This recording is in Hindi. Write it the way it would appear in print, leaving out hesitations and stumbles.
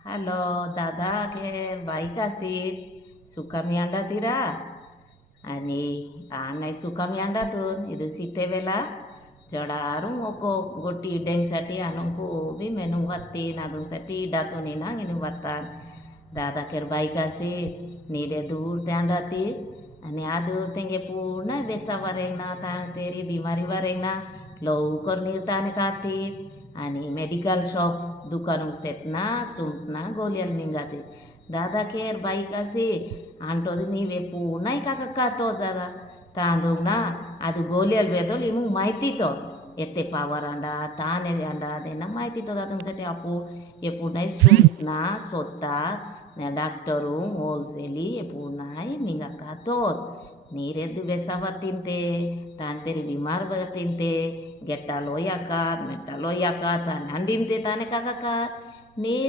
Halo, दादा के by kasih suka mi anda tira ani anai suka mi anda tun itu site vela जडारू मोको गोटी डेंगसाठी आणूनकू बी मेनू वत्ती नादूंसाठी डातोनी ना गिनू वत्तान दादा केर बाईकासे नीरे दूर त्यान राती आणि आ दूर तेंगे पूर्ण बेसा वरेंगना तान तेरी बिमारी वरेंगना लवकर निर्तान खातीर आणि मेडिकल शॉप दुकान उसेतना सुंटना गोलियल मिंगाते दादा केर बाईकासे आंटो नीवे पूर्ण काका दादा तांदूंगना ಅದು ಗೋಲಿಯಲ್ಲಿ ಬೇದೋಲಿ ಇಮುಂಗ್ ಮಾಹಿತಿతో ಎತ್ತೆ ಪವರ್ ಅಂಡ ತಾನೆ ಅಂಡ ಅದನ್ನ ಮಾಹಿತಿతో तुमसाठी आपू एपूर्णाई सुटना सोता ಡಾಕ್ಟರು ಹೋಲ್ಸೇಲಿ ಎपूर्णाई ಮಿಂಗಕ ತೋತ್ ನೀರೆದ್ದು ಬೆಸವ ತಿಂತೆ ತಾಂತೆರಿ ಬಿಮಾರ್ ತಿಂತೆ ಗೆಟ್ಟ ಲೋಯಕ ಮೆಟ್ಟ ಲೋಯಕ ತಾನೆ ಅಂಡಿಂತೆ ತಾನೆ ಕಾಕಕ ನೀರು